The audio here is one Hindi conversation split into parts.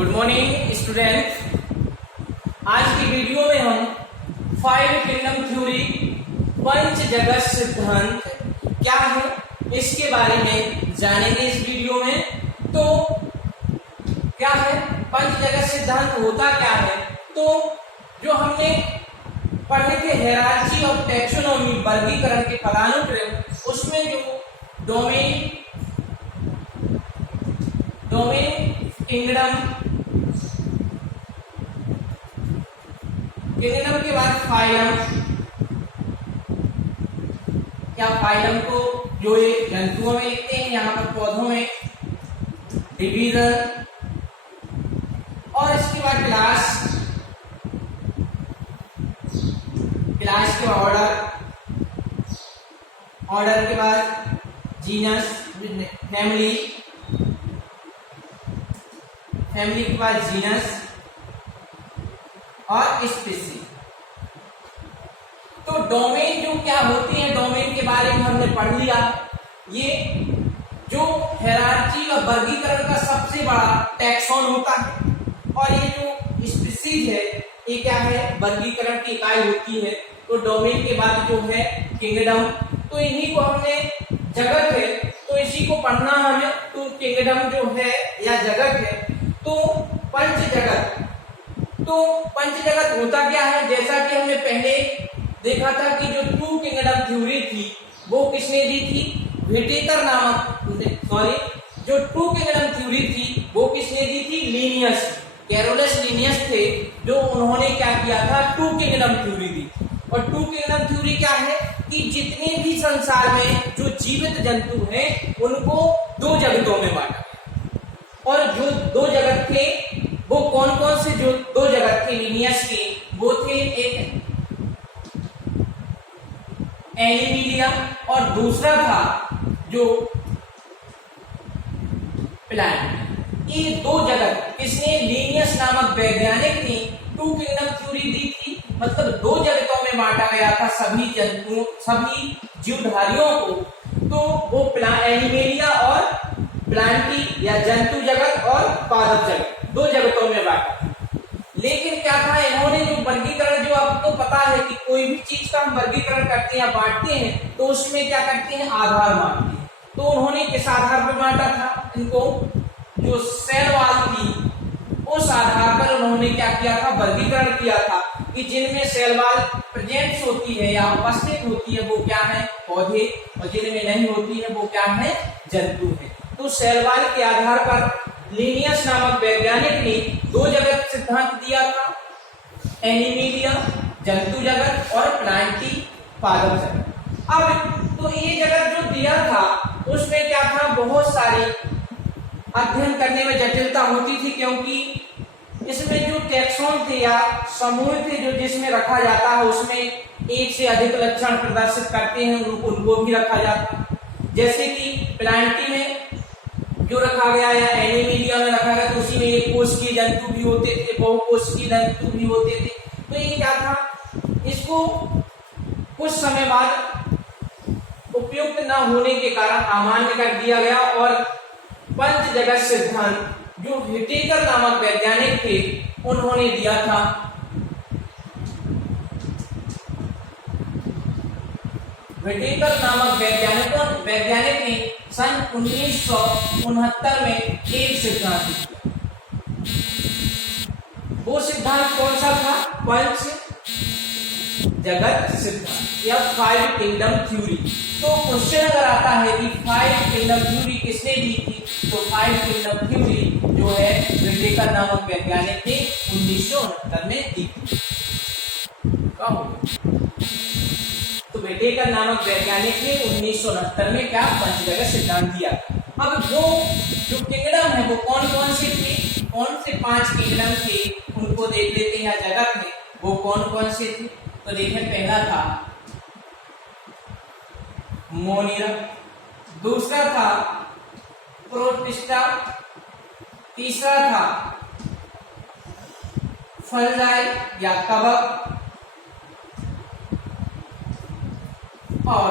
Good morning student. आज की वीडियो में हम फाइव किंगडम थ्योरी, पंच जगत सिद्धांत क्या है इसके बारे में जानेंगे इस वीडियो में। तो क्या है पंच जगत सिद्धांत, होता क्या है? तो जो हमने पढ़े थे हायरार्की ऑफ टैक्सोनॉमी, वर्गीकरण के पदानुक्रम, उसमें जो डोमेन किंगडम के बाद फाइलम, क्या फाइलम को जो ये जंतुओं में लिखते हैं, यहाँ पर पौधों में डिवीजन, और इसके बाद क्लास के बाद ऑर्डर के बाद जीनस, फैमिली के बाद जीनस और स्पीसीज। तो डोमेन जो क्या होती है, डोमेन के बारे में हमने पढ़ लिया। ये जो हायरार्की का वर्गीकरण का सबसे बड़ा टैक्सॉन होता है, और ये जो स्पीसीज है ये क्या है, वर्गीकरण की इकाई होती है। तो डोमेन के बाद जो है किंगडम, तो इन्हीं को हमने जगत है तो इसी को पढ़ना हमें। तो किंगडम जो है या जगत है, तो पंच जगत होता क्या है, जैसा कि हमने पहले देखा था कि जो टू किंगडम थ्योरी थी वो किसने दी थी, व्हिटेकर जो टू किंगडम थ्योरी थी वो किसने दी थी, लीनियस, कैरोलस लीनियस थे जो उन्होंने क्या किया था, टू किंगडम थ्योरी दी। और टू किंगडम थ्योरी क्या है कि जितने भी संसार में जो जीवित जंतु हैं उनको दो जगतों में बांटा, और जो दो जगत थे वो कौन कौन से जो दो जगत थे लीनियस के, वो थे एक एनिमिलिया और दूसरा था जो प्लांट। ये दो जगत किसने, लीनियस नामक वैज्ञानिक ने टू किंगडम थ्योरी दी थी। मतलब दो जगतों में बांटा गया था सभी जंतुओं, सभी जीवधारियों को। तो वो एनिमेलिया और प्लांटी या जंतु जगत और पादप जगत, दो जगतों में बांटा। लेकिन क्या था, इन्होंने जो वर्गीकरण, जो आपको पता है कि कोई भी चीज का हम वर्गीकरण करते हैं या बांटते हैं तो उसमें क्या करते हैं, आधार मानते हैं। तो उन्होंने किस आधार पर बांटा था इनको, जो सेल वॉल थी उस आधार पर उन्होंने क्या किया था, वर्गीकरण किया था कि जिनमें सेल वॉल प्रेजेंट होती है या उपस्थित होती है वो क्या है, पौधे, और जिनमें नहीं होती है वो क्या है, जंतु है। तो सेल वॉल के आधार पर लीनियस नामक वैज्ञानिक ने दो जगत सिद्धांत दिया था, एनिमिलिया जंतु जगत और प्लांटी पादप जगत। अब तो ये जगत जो दिया था उसमें क्या था, बहुत सारी अध्ययन करने में जटिलता होती थी, क्योंकि इसमें जो टैक्सॉन थे या समूह थे जो जिसमें रखा जाता है उसमें एक से अधिक लक्षण प्रदर्शित करते हैं, उनको भी रखा जाता है। जैसे कि प्लांटी में जो रखा गया या एनिमिलिया में रखा गया तो उसी में एक कोशिकीय जंतु भी होते थे, बहुकोशिकीय जंतु भी होते थे। तो ये क्या था, इसको कुछ समय बाद उपयुक्त न होने के कारण अमान्य कर दिया गया, और पंच जगत सिद्धांत जो व्हिटेकर नामक वैज्ञानिक थे उन्होंने दिया था। व्हिटेकर नामक वैज्ञानिक ने सन 1969 में एक सिद्धांत दिया। वो सिद्धांत कौन सा था, पंच जगत सिद्धांत या फाइव किंगडम थ्योरी। तो क्वेश्चन अगर आता है कि फाइव किंगडम थ्योरी किसने दी थी, तो फाइव किंगडम थ्योरी जो है व्हिटेकर नामक वैज्ञानिक ने 1969 में दी थी। तो व्हिटेकर नामक वैज्ञानिक ने 1969 में क्या, पंच जगत सिद्धांत दिया। अब वो जो किंगडम है वो कौन कौन से थे, कौन से पांच किंगडम थे उनको देख लेते हैं, जगत में वो कौन कौन से थे। तो देखिए, पहला था मोनिरा, दूसरा था प्रोटिस्टा, तीसरा था फंजाई या कवक, और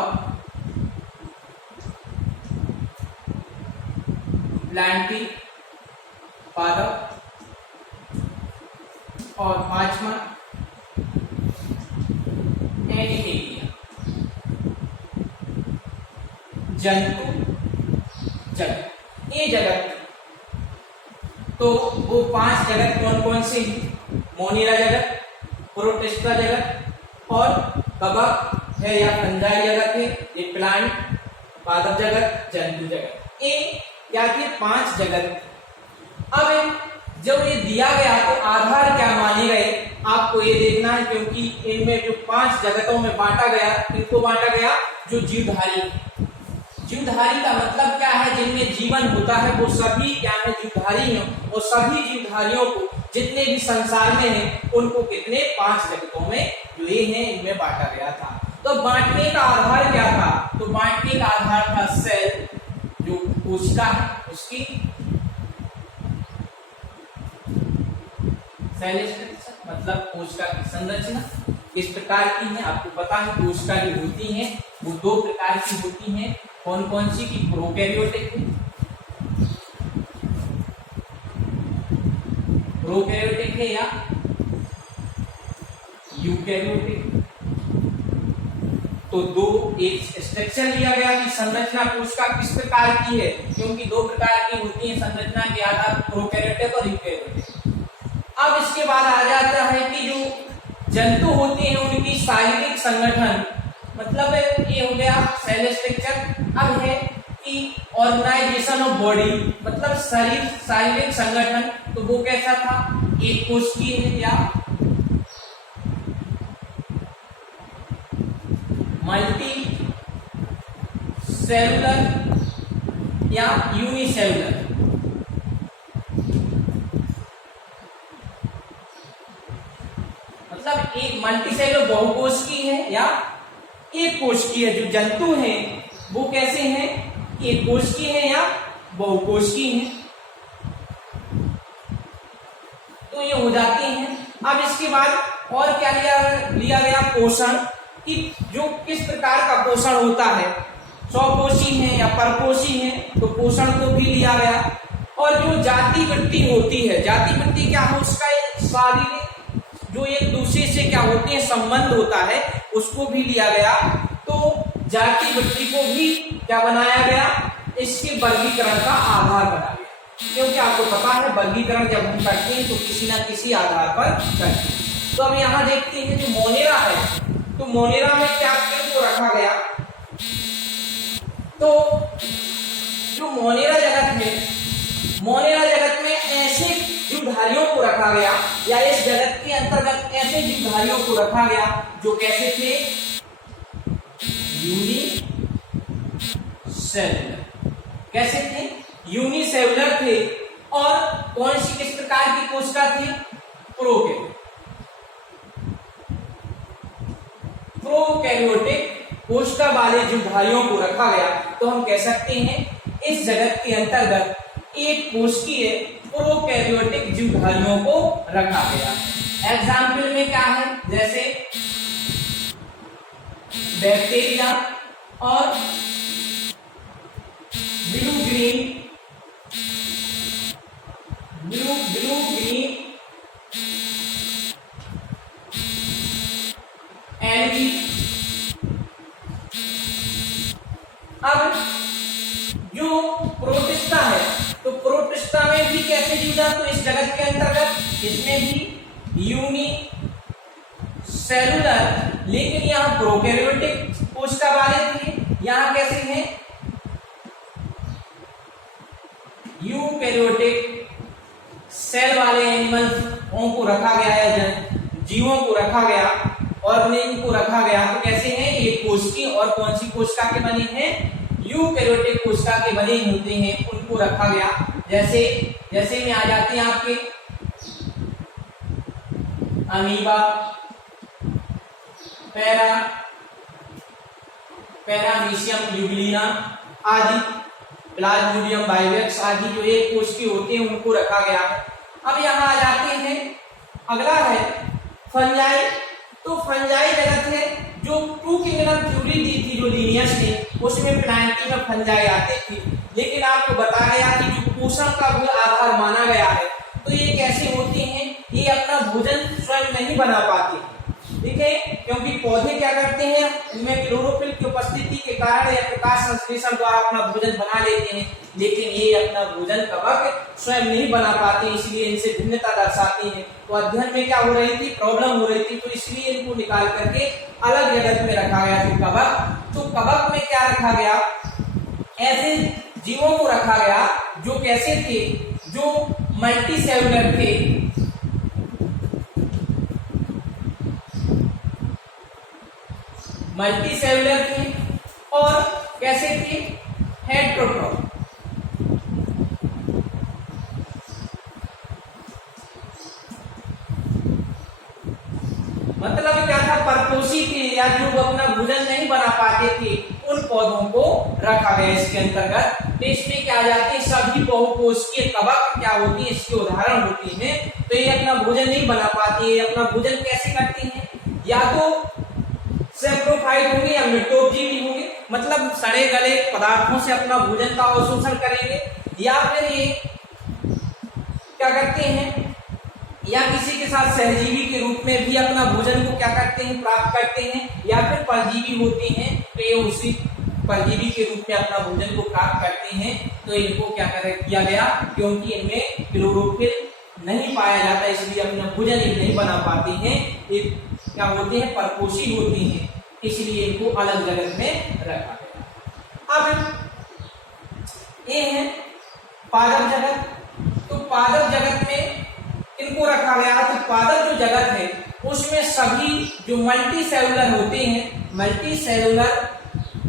प्लांटी पादप, और पांचवा एनिमेलिया, जंतु जगत। ये जगत, तो वो 5 जगत कौन कौन से? मोनिरा जगत, प्रोटिस्टा जगत और कवक है या फंजाई जगत है, ये प्लांट, पादप जगत, जंतु जगत, ये या फिर 5 जगत। अब जब ये दिया गया तो आधार क्या माने गए आपको ये देखना है, क्योंकि इनमें जो 5 जगतों में बांटा गया, किनको बांटा गया? जो जीवधारी। जीवधारी का मतलब क्या है? जिनमें जीवन होता है वो सभी क्या है? जीवधारी हैं। और सभी जीवधारियों को जितने भी संसार में हैं उनको कितने? 5 जगतों में जो ये हैं इनमें बांटा गया था। तो बांटने का आधार क्या था? तो बांटने का आधार था सेल, जो कोशिका है उसकी सेल स्ट्रक्चर, मतलब कोशिका की संरचना किस प्रकार की है आपको पता है। कोशिका जो होती है वो 2 प्रकार की होती हैं। कौन कौन सी? की प्रोकैरियोटिक है या यूकैरियोटिक। तो 2 एक स्ट्रक्चर लिया गया कि संरचना कोशिका किस प्रकार की है, क्योंकि 2 प्रकार की होती है संरचना के आधार, प्रोकैरियोटिक और यूकैरियोटिक। अब इसके बाद आ जाता है कि जो जंतु होते हैं उनकी शारीरिक संगठन, मतलब ये हो गया सेल स्ट्रक्चर। अब है कि ऑर्गेनाइजेशन ऑफ बॉडी, मतलब शरीर शारीरिक संगठन, तो वो कैसा था? एक कोशिकीय है या मल्टी सेलुलर या यूनिसेलुलर। मतलब एक मल्टीसेलुलर बहुकोशिकीय है या एक कोशिकीय। जो जंतु हैं वो कैसे हैं? एक कोशिकीय है या बहुकोशिकीय है, तो ये हो जाते हैं। अब इसके बाद और क्या लिया गया? पोषण, कि जो किस प्रकार का पोषण होता है, स्वकोषी है या परपोषी है, तो पोषण को भी लिया गया। और जो जाति वृत्ति होती है, जाति वृत्ति क्या है? उसका शारीरिक जो एक दूसरे से क्या होते हैं संबंध होता है, उसको भी लिया गया। तो जाति वृत्ति को भी क्या बनाया गया? इसके वर्गीकरण का आधार बनाया गया, क्योंकि आपको पता है वर्गीकरण जब हम करते हैं तो किसी न किसी आधार पर करते हैं। तो अब यहाँ देखते हैं जो मोनेरा है, तो मोनेरा में क्या किनको रखा गया? तो जो मोनेरा जगत है, मोनेरा जगत में ऐसे जीवधारियों को रखा गया, या इस जगत के अंतर्गत ऐसे जीवधारियों को रखा गया जो कैसे थे? यूनिसेलुलर। कैसे थे? यूनिसेलुलर थे। और कौन सी किस प्रकार की कोशिका थी? प्रोकैरियोटिक कोशिका वाले जीवधारियों को रखा गया। तो हम कह सकते हैं इस जगत के अंतर्गत एक कोशिकीय प्रोकैरियोटिक जीवधारियों को रखा गया। एग्जाम्पल में क्या है? जैसे बैक्टीरिया और ब्लू ग्रीन एलगी। अब जो प्रोटिस्टा है, तो प्रोटिस्टा में भी कैसे जीव? तो इस जगत के अंतर्गत इसमें भी यूनी सेलुलर, लेकिन यहाँ प्रोकैरियोटिक कोशिका वाले थे, यहाँ कैसे हैं? यूकैरियोटिक सेल वाले एनिमल्स को रखा गया है, जीवों को रखा गया, ऑर्गेनिज्म को रखा गया। तो कैसे हैं? ये कोशिकीय और कौन सी कोशिका के बने हैं? यूकैरियोटिक कोशिका के बने होते हैं, उनको रखा गया। जैसे में आ जाते हैं आपके अमीबा, पैरामीशियम यूबिलिना आदि, प्लाज्मोडियम वाइवेक्स आदि जो एक कोशिकीय होते हैं उनको रखा गया। अब यहाँ आ जाते हैं, अगला है फंजाई। तो फंजाई जगत है जो 2 किंगडम थ्योरी दी थी जो लीनियस ने, उसमें प्लांटी में फंजाई आते थी। लेकिन आपको बताया गया कि जो पोषण का भी आधार माना गया है, तो ये कैसे होते हैं? ये अपना भोजन बना पाते हैं। ठीक है, क्योंकि पौधे क्या करते हैं, इनमें क्लोरोफिल की उपस्थिति के कारण या प्रकाश संश्लेषण द्वारा अपना भोजन बना लेते हैं, लेकिन ये अपना भोजन कवक स्वयं नहीं बना पाते, इसलिए इनसे भिन्नता दर्शाती है। तो अध्ययन में क्या हो रही थी, प्रॉब्लम हो रही थी, तो इसलिए इनको निकाल करके अलग जगत में रखा गया। तो कवक में क्या रखा गया, ऐसे जीवों को रखा गया जो कैसे थे, जो मल्टी सेलुलर थे, मल्टी सेलुलर थे और कैसे थे, हेटेरोट्रॉफ। मतलब क्या था, परपोषी थे या जो अपना भोजन नहीं बना पाते थे, उन पौधों को रखा गया इसके अंतर्गत। तो इसमें क्या आ जाती है, सभी बहुकोषीय कवक क्या होती है, इसके उदाहरण होती है। तो ये अपना भोजन नहीं बना पाती है, अपना भोजन कैसे करती है, या तो सेप्रोफाइट होंगे या मिटोपजीवी होंगे, मतलब सड़े गले पदार्थों से अपना भोजन का अवशोषण करेंगे, या फिर ये क्या करते हैं, या किसी के साथ सहजीवी के रूप में भी अपना भोजन को क्या करते हैं, प्राप्त करते हैं, या फिर परजीवी होते हैं, तो ये उसी परजीवी के रूप में अपना भोजन को प्राप्त करते हैं। तो इनको क्या किया गया, क्योंकि इनमें क्लोरोफिल नहीं पाया जाता, इसलिए अपना भोजन नहीं बना पाते हैं, ये क्या होते हैं, परपोषी होते हैं, इसलिए इनको अलग जगत में रखा गया। अब ये है पादप जगत। तो पादप जगत में इनको रखा गया। तो पादप जो जगत है उसमें सभी जो मल्टी सेलुलर होते हैं, मल्टी सेलुलर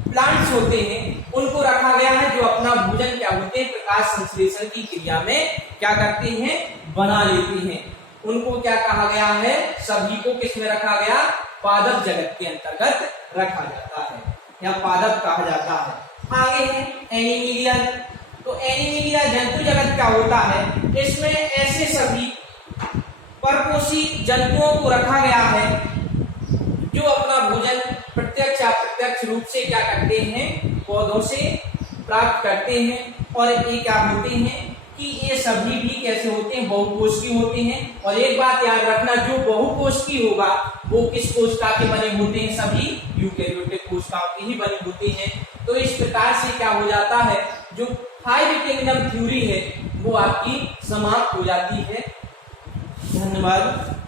प्लांट्स होते हैं, उनको रखा गया है, जो अपना भोजन क्या होते हैं, प्रकाश संश्लेषण की क्रिया में क्या करते हैं, बना लेते हैं। उनको क्या कहा गया है, सभी को किसमें रखा गया, पादप जगत के अंतर्गत रखा जाता है या पादप कहा जाता है। आगे है एनिमिलिया। तो एनिमिलिया जंतु जगत क्या होता है, इसमें ऐसे सभी परपोषी जंतुओं को रखा गया है जो अपना भोजन प्रत्यक्ष या अप्रत्यक्ष रूप से क्या करते हैं, पौधों से प्राप्त करते हैं। और ये क्या होते हैं कि ये सभी भी कैसे होते हैं, बहुकोषीय होते हैं। और एक बात याद रखना, जो बहुकोषीय होगा वो किस कोशिका के बने होते हैं, सभी यूकेरियोटिक कोशिकाओं के ही बने होते हैं। तो इस प्रकार से क्या हो जाता है, जो 5 किंगडम थ्योरी है वो आपकी समाप्त हो जाती है। धन्यवाद।